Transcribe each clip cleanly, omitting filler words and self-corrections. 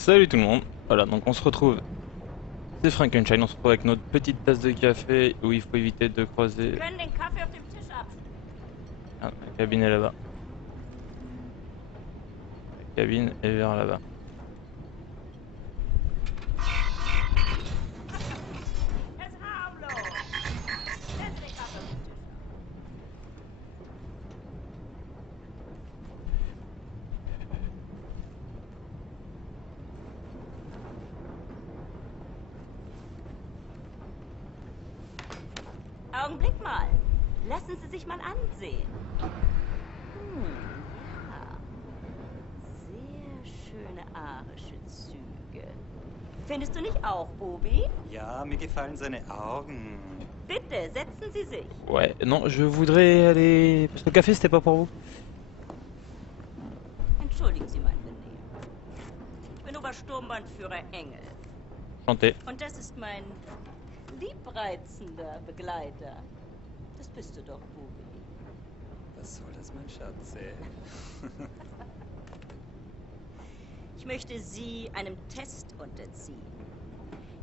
Salut tout le monde. Voilà, donc on se retrouve. C'est Frankenstein, on se retrouve avec notre petite tasse de café où il faut éviter de Sie croiser. können den Kaffee auf dem Tisch abstellen. Ah, la cabine est là-bas. La cabine est vers là-bas. Es ist harmlos. Stellen Sie den Kaffee auf den Tisch ab. Augenblick mal. Lassen Sie sich mal ansehen. Ja. Sehr schöne arische Züge. Findest du nicht auch, Bobi? Ja, mir gefallen seine Augen. Bitte, setzen Sie sich. Ouais, non, je voudrais aller. Parce que le café c'était pas pour vous. Entschuldigen Sie mein Benehmen. Ich bin Obersturmbannführer Engel. Chanté. Und das ist mein liebreizender Begleiter. Das bist du doch, Bubi. Was soll das, mein Schatz? Ich möchte Sie einem Test unterziehen.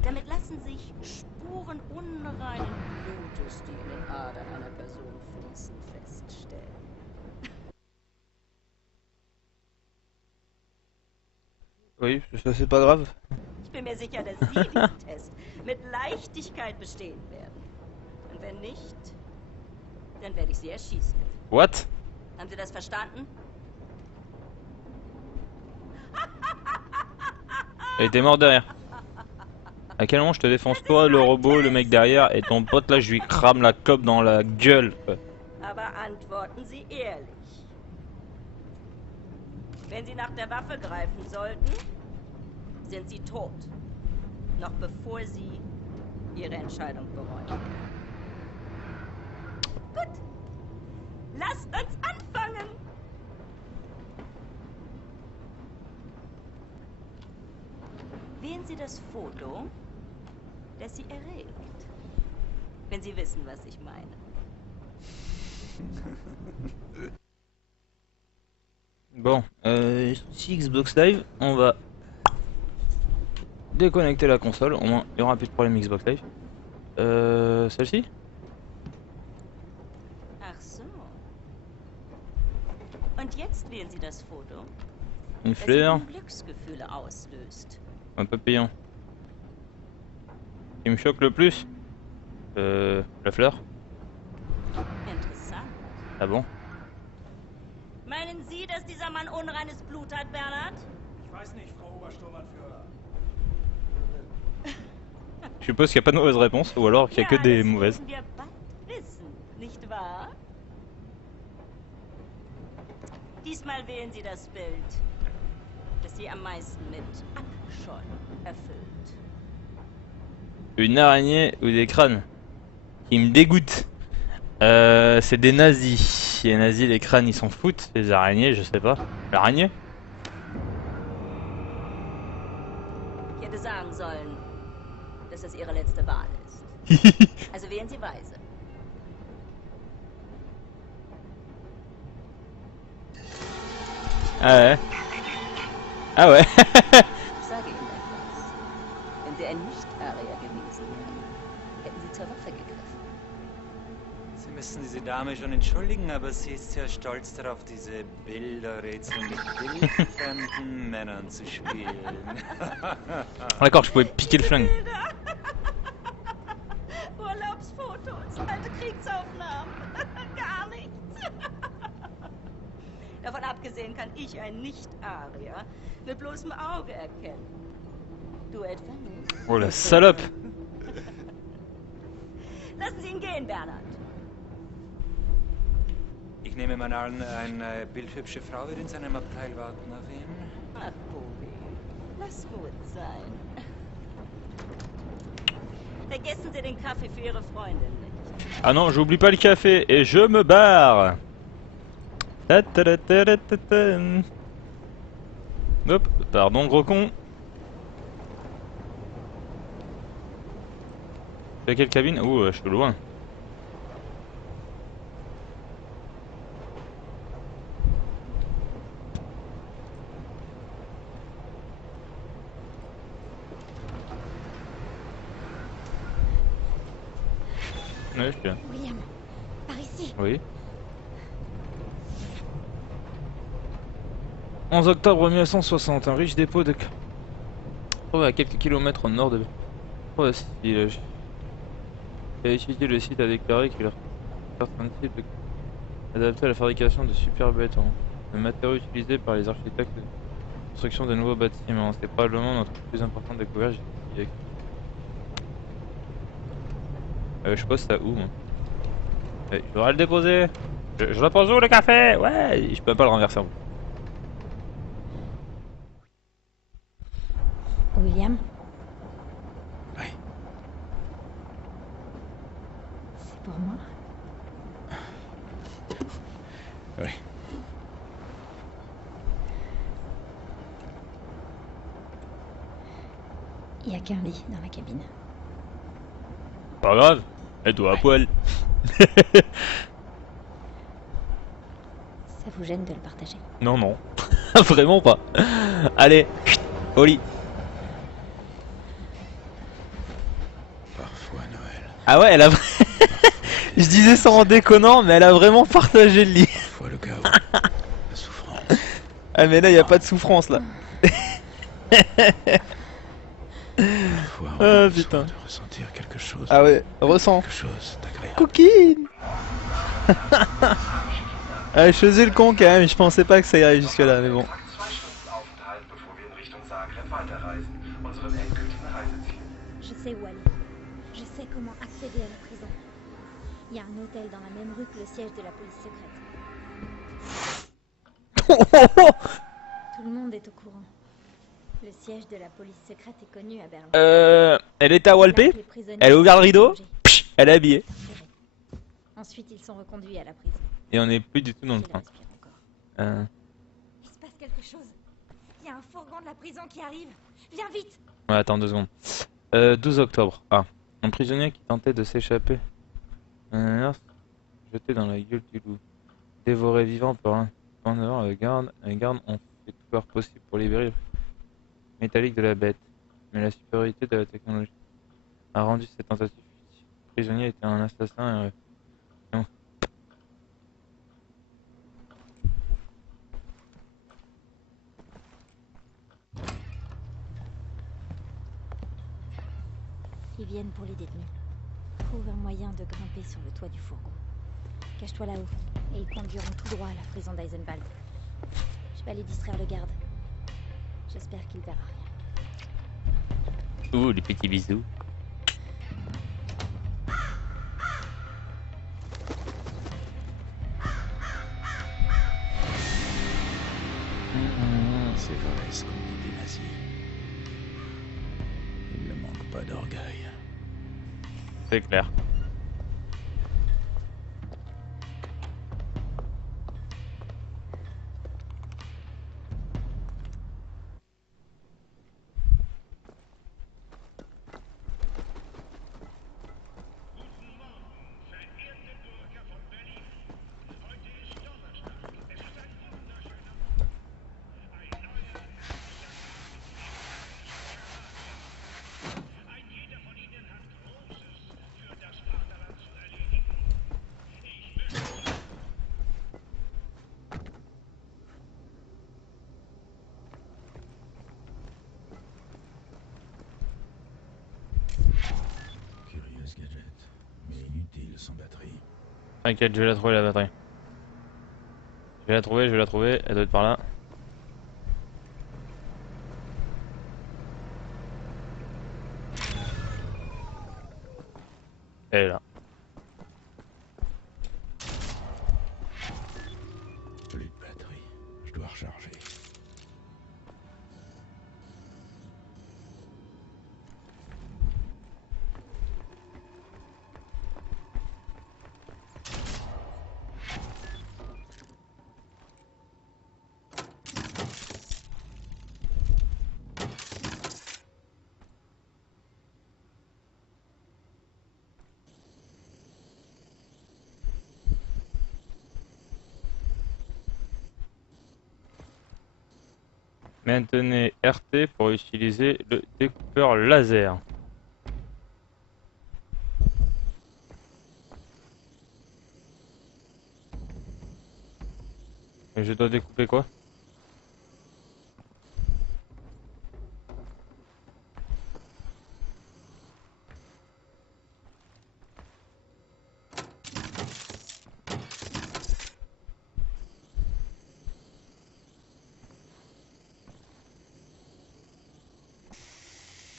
Damit lassen sich Spuren unreinen Blutes, die in den Adern einer Person fließen, feststellen. Oui, ça c'est pas grave. Ich bin mir sicher, dass Sie diesen Test mit Leichtigkeit bestehen werden. Und wenn nicht, dann werde ich Sie erschießen. What? Haben Sie das verstanden? Elle était mort derrière. À quel moment je te défonce toi, le robot, le mec derrière et ton pote là je lui crame la cope dans la gueule. Aber antworten Sie ehrlich. Wenn Sie nach der Waffe greifen sollten, sind Sie tot. Noch bevor Sie Ihre Entscheidung bereuen. Gut. Lasst uns anfangen. Wählen Sie das Foto, das Sie erregt. Wenn Sie wissen, was ich meine. Bon, ici Xbox Live, on va déconnecter la console, au moins il y aura plus de problème Xbox Live. Celle-ci? Ach so. Und jetzt wählen Sie das Foto, Une das fleur, Ihnen Glücksgefühle auslöst. un papillon. Ce qui me choque le plus? La fleur? Interessant. Ah bon? Meinen Sie, dass dieser Mann unreines Blut hat, Bernhard? Ich weiß nicht, Frau Obersturmbannführer. Je suppose qu'il n'y a pas de mauvaise réponse, ou alors qu'il n'y a que des das mauvaises. werden wir bald wissen, nicht wahr? Diesmal wählen Sie das Bild, das Sie am meisten mit Abscheu erfüllt. Une araignée ou des crânes? Qui me dégoûtent. C'est des nazis. Les nazis, les crânes ils s'en foutent. Les araignées, je sais pas. L'araignée? Ich hätte sagen sollen, dass es Ihre letzte Wahl ist. Also wählen Sie weise. Ah ouais. Ah ouais. Ich sage Ihnen etwas. Wenn Sie ein Nicht-Arier gewesen wären, hätten Sie zur Waffe gegriffen. Sie müssen diese Dame schon entschuldigen, aber sie ist sehr stolz darauf, diese Bilderrätsel mit wildfremden Männern zu spielen. D'accord, je pouvais piquer le flingue. Bilder. Urlaubsfotos, alte Kriegsaufnahmen. Gar nichts. Davon abgesehen kann ich ein Nicht-Arier mit bloßem Auge erkennen. Du etwa nicht? Oh la salope. Lassen Sie ihn gehen, Bernhard. Ich nehme mal an, eine bildhübsche Frau wird in seinem Abteil warten auf ihn. Ach, Bobi, lass gut sein. Vergessen Sie den Kaffee für Ihre Freundin nicht. Ah non, j'oublie pas le café et je me barre. Ta ta ta ta ta ta ta. Hop, pardon gros con. C'est quelle cabine? Ouh, je suis loin. Ouais, je suis là. William, par ici. Oui. 11 octobre 1960, un riche dépôt de... trouvé à quelques kilomètres au nord de... Voici, qui a étudié le site a déclaré qu'il a certains types adaptés à la fabrication de super béton. Le matériau utilisé par les architectes de construction de nouveaux bâtiments. C'est probablement notre plus importante découverte jusqu'ici. Je pose ça où, moi? Je devrais le déposer. Je le pose où, le café? Ouais, je peux pas le renverser. William, Oui. c'est pour moi. Oui. Il y a qu'un lit dans la cabine. Pas grave, mets-toi à poil. Ça vous gêne de le partager? Non, non. Vraiment pas. Allez, au lit. Parfois, Noël. Ah ouais, elle a... Je disais ça en déconnant, mais elle a vraiment partagé le lit. Parfois, le chaos. La souffrance. Ah mais là, y a pas de souffrance, là. Parfois, on Ah, a besoin putain. de ressentir quelque chose. Ah ouais, ressens. Quelque chose d'agréable. Coquine. Ah, je faisais le con quand même, je pensais pas que ça irait jusque là, mais bon. Je sais où aller. Je sais comment accéder à la prison. Il y a un hôtel dans la même rue que le siège de la police secrète. Tout le monde est au courant. Le siège de la police secrète est connu à Berlin. Elle était à Walpé. Les prisonniers Elle a ouvert le rideau. sont Psh, elle est habillée. torturés. Ensuite, ils sont reconduits à la prison. Et on est plus du tout dans le Ils train. respirent encore. Il se passe quelque chose. Il y a un fourgon de la prison qui arrive. Viens vite. Ouais, attends 2 secondes. 12 octobre. Ah, un prisonnier qui tentait de s'échapper. Jeté dans la gueule du loup. Dévoré vivant par un pendant les gardes ont fait tout leur possible pour libérer le métallique de la bête. Mais la supériorité de la technologie a rendu cette tentative futile. Le prisonnier était un assassin et... Non. Ils viennent pour les détenus. Trouve un moyen de grimper sur le toit du fourgon. Cache-toi là-haut, et ils conduiront tout droit à la prison d'Eisenwald. Je vais aller distraire le garde. J'espère qu'il verra rien. Ouh, les petits bisous. C'est vrai ce qu'on dit des nazis. Ils ne manquent pas d'orgueil. C'est clair. Curieux gadget, mais inutile sans batterie. T'inquiète, je vais la trouver la batterie. Je vais la trouver, elle doit être par là. Elle est là. Plus de batterie. Je dois recharger. Maintenez RT pour utiliser le découpeur laser. Et je dois découper quoi?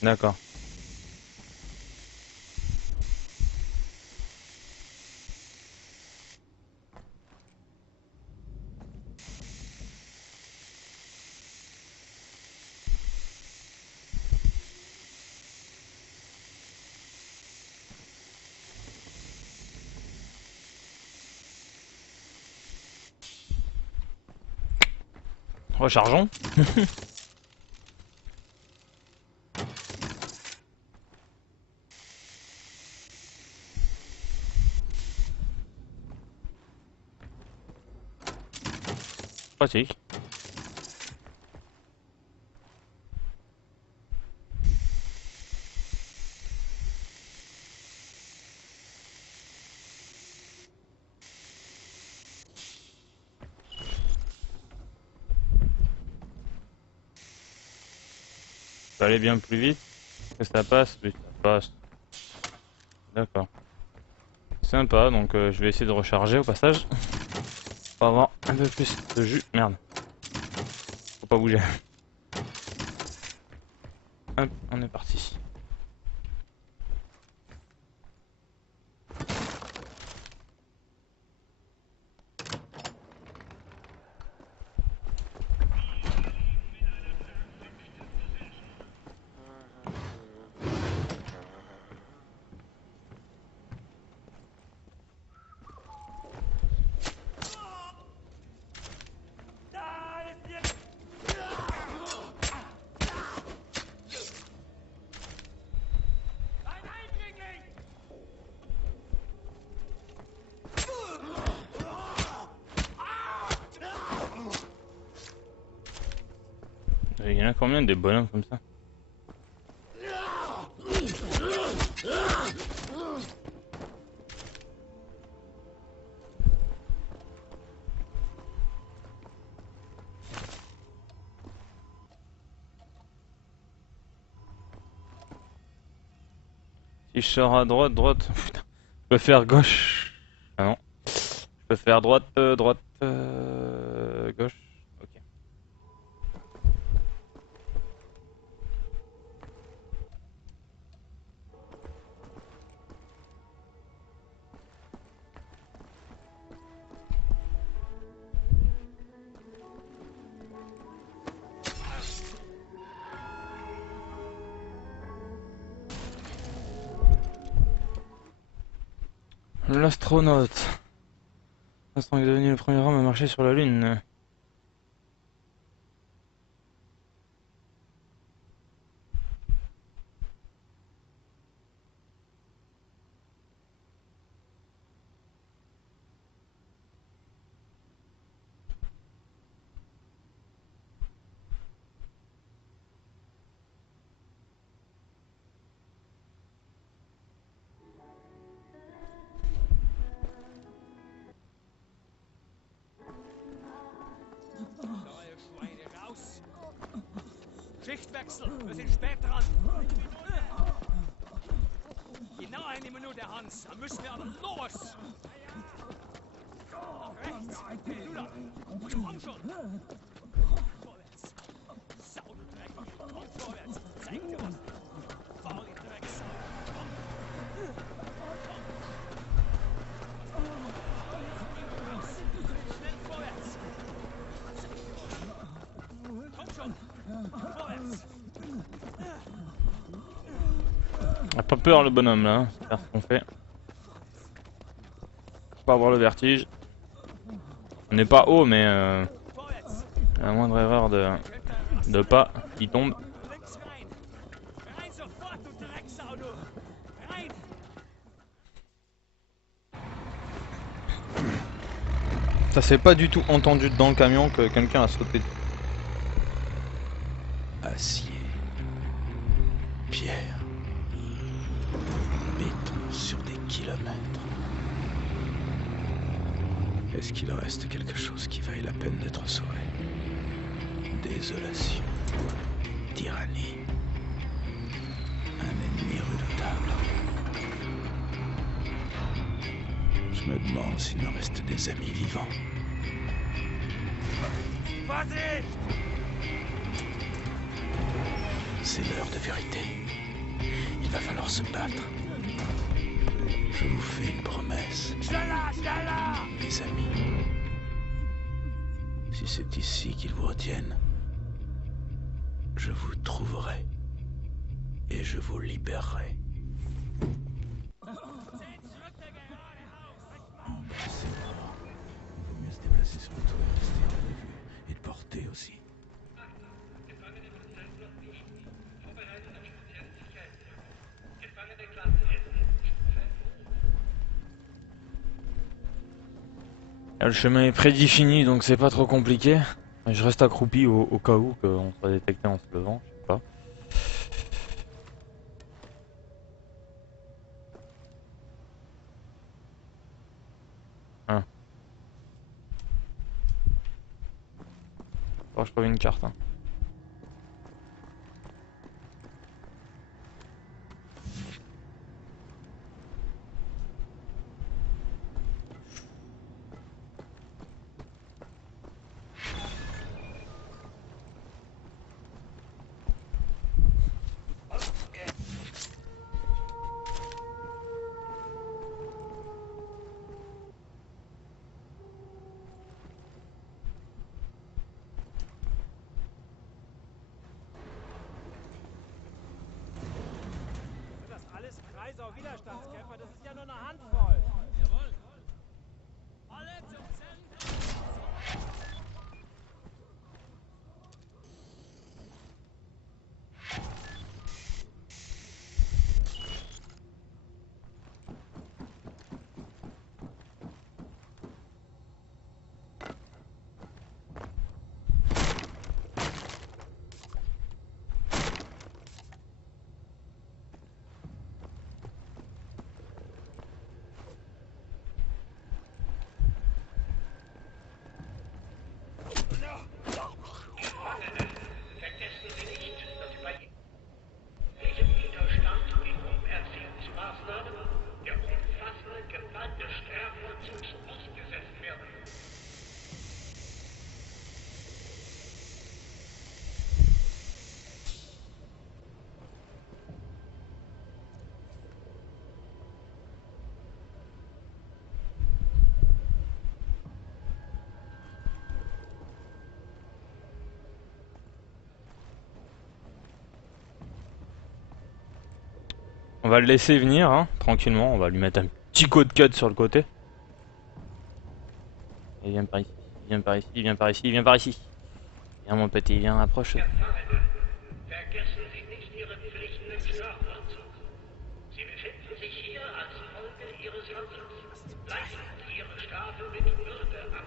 D'accord. Rechargeons. Pratique. Ça allait bien plus vite. Que ça passe, oui, ça passe. D'accord. Sympa, donc je vais essayer de recharger au passage. Pour avoir un peu plus de jus. Merde. Faut pas bouger. Hop, on est parti. Il y en a combien des bonhommes comme ça? Si je sors à droite, droite, putain, je peux faire gauche. Ah non. Je peux faire droite, droite, gauche. Ok. L'astronaute. L'astronaute est devenu le premier homme à marcher sur la Lune. Schichtwechsel, wir sind spät dran. Genau eine Minute, Hans. Dann müssen wir aber los. Rechts. Du da. Komm schon. Vorwärts. Sau, du Dreck. Komm vorwärts. Zeig dir was. Faule Drecksau. Komm. Schnell vorwärts. Komm schon. Vorwärts. A pas peur le bonhomme là, hein. C'est faire ce qu'on fait. Faut pas avoir le vertige. On n'est pas haut mais la moindre erreur de pas, il tombe. Links rein. Rein sofort, du Drecksau, du. Rein. Ça s'est pas du tout entendu dans le camion que quelqu'un a sauté. Acier, pierre, béton sur des kilomètres. Est-ce qu'il reste quelque chose qui vaille la peine d'être sauvé? Désolation. Tyrannie. Un ennemi redoutable. Je me demande s'il me reste des amis vivants. Vorsicht! C'est l'heure de vérité. Il va falloir se battre. Je vous fais une promesse, Schneller, schneller! mes amis. Si c'est ici qu'ils vous retiennent, je vous trouverai et je vous libérerai. C'est mort. Il vaut mieux se déplacer sur le toit, rester hors de vue et de portée aussi. Le chemin est prédéfini donc c'est pas trop compliqué. Je reste accroupi au cas où qu'on soit détecté en se levant, je sais pas. Faut que je trouve une carte. Hein. Das alles Kreisau-Widerstandskämpfer, das ist ja nur eine Handvoll. Jawohl. Alle zum Zentrum. On va le laisser venir, hein, tranquillement. On va lui mettre un petit code cut sur le côté. Il vient par ici, il vient par ici, il vient par ici, il vient par ici. Viens mon petit, viens, approche. Vergessen Sie nicht Ihre Pflichten im Strafvollzug. Sie befinden sich hier als Folge Ihres Handelns. Leisten Sie Ihre Strafe mit Würde ab.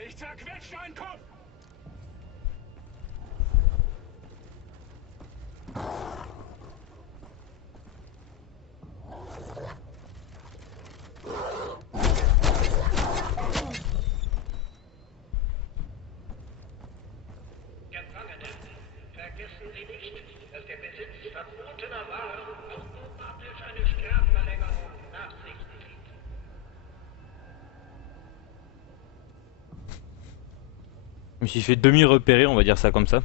Ich zerquetsch deinen Kopf! Gefangene, vergessen Sie nicht, dass der Besitz verbotener Waren automatisch eine Strafverlängerung nach sich zieht. Je me suis fait demi-repérer, on va dire ça comme ça.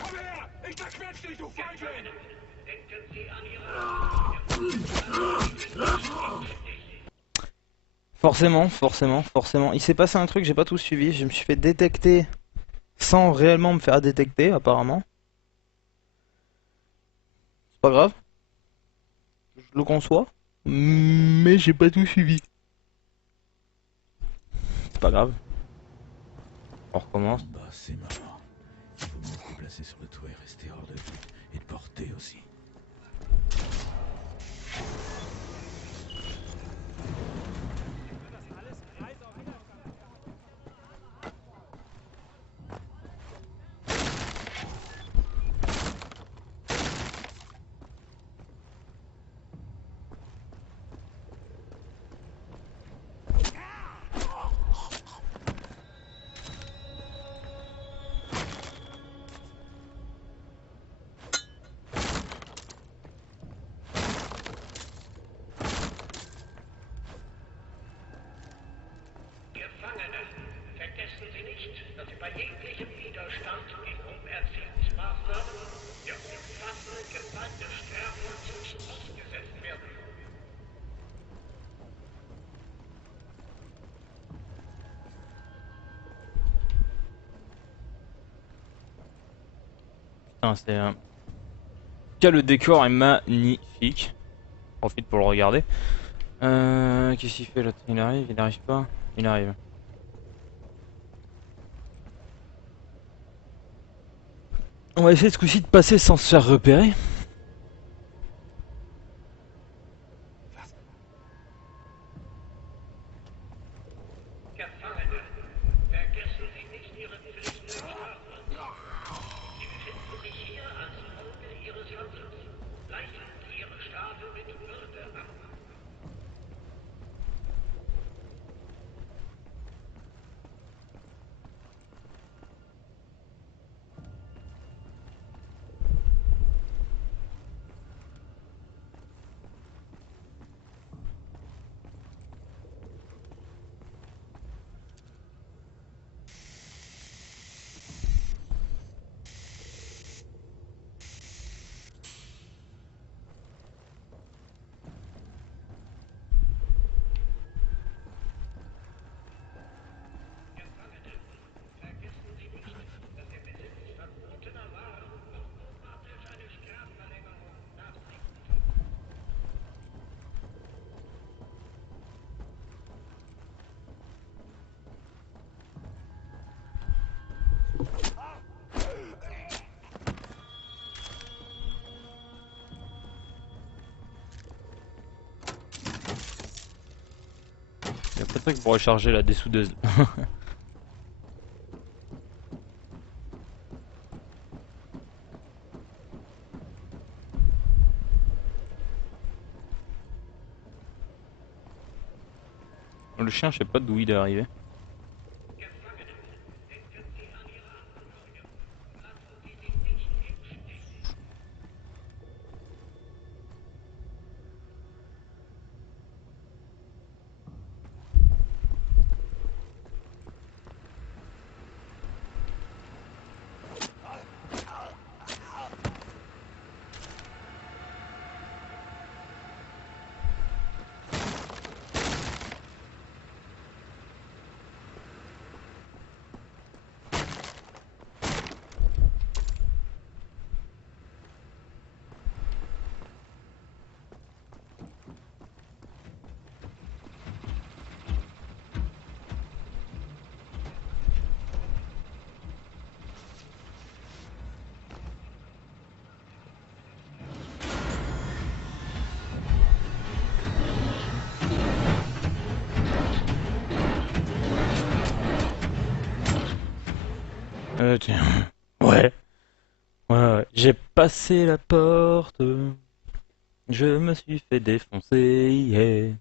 Komm her! Ich zerquetsch dich, du Feigling! Denken Sie an Ihre Forcément. Il s'est passé un truc, j'ai pas tout suivi. Je me suis fait détecter sans réellement me faire détecter, apparemment. C'est pas grave, je le conçois. Mais j'ai pas tout suivi. C'est pas grave. On recommence. Bah, c'est marrant. Il faut mieux se placer sur le toit et rester hors de vue. Et de portée aussi. Gefangene, vergessen Sie nicht, dass Sie bei jeglichem Widerstand gegen Umerziehungsmaßnahmen der umfassenden Gewalt des Strafvollzugs ausgesetzt werden. Putain, c'est un... Le décor est magnifique. Profite pour le regarder. Qu'est-ce qu'il fait là? Il arrive? Il arrive pas? Il arrive. On va essayer ce coup-ci de passer sans se faire repérer. Gefangene, vergessen Sie nicht Ihre Pflichten im Strafvollzug. Sie befinden sich hier als Folge Ihres Handelns. Leisten Sie Ihre Strafe mit Würde ab. Vergessen Sie nicht, dass der Besitz verbotener Waren automatisch eine Strafverlängerung nach sich zieht. Il y a pas de truc pour recharger la dessoudeuse. Le chien, je sais pas d'où il est arrivé. Tiens. Ouais. Ouais. J'ai passé la porte. Je me suis fait défoncer. Yeah.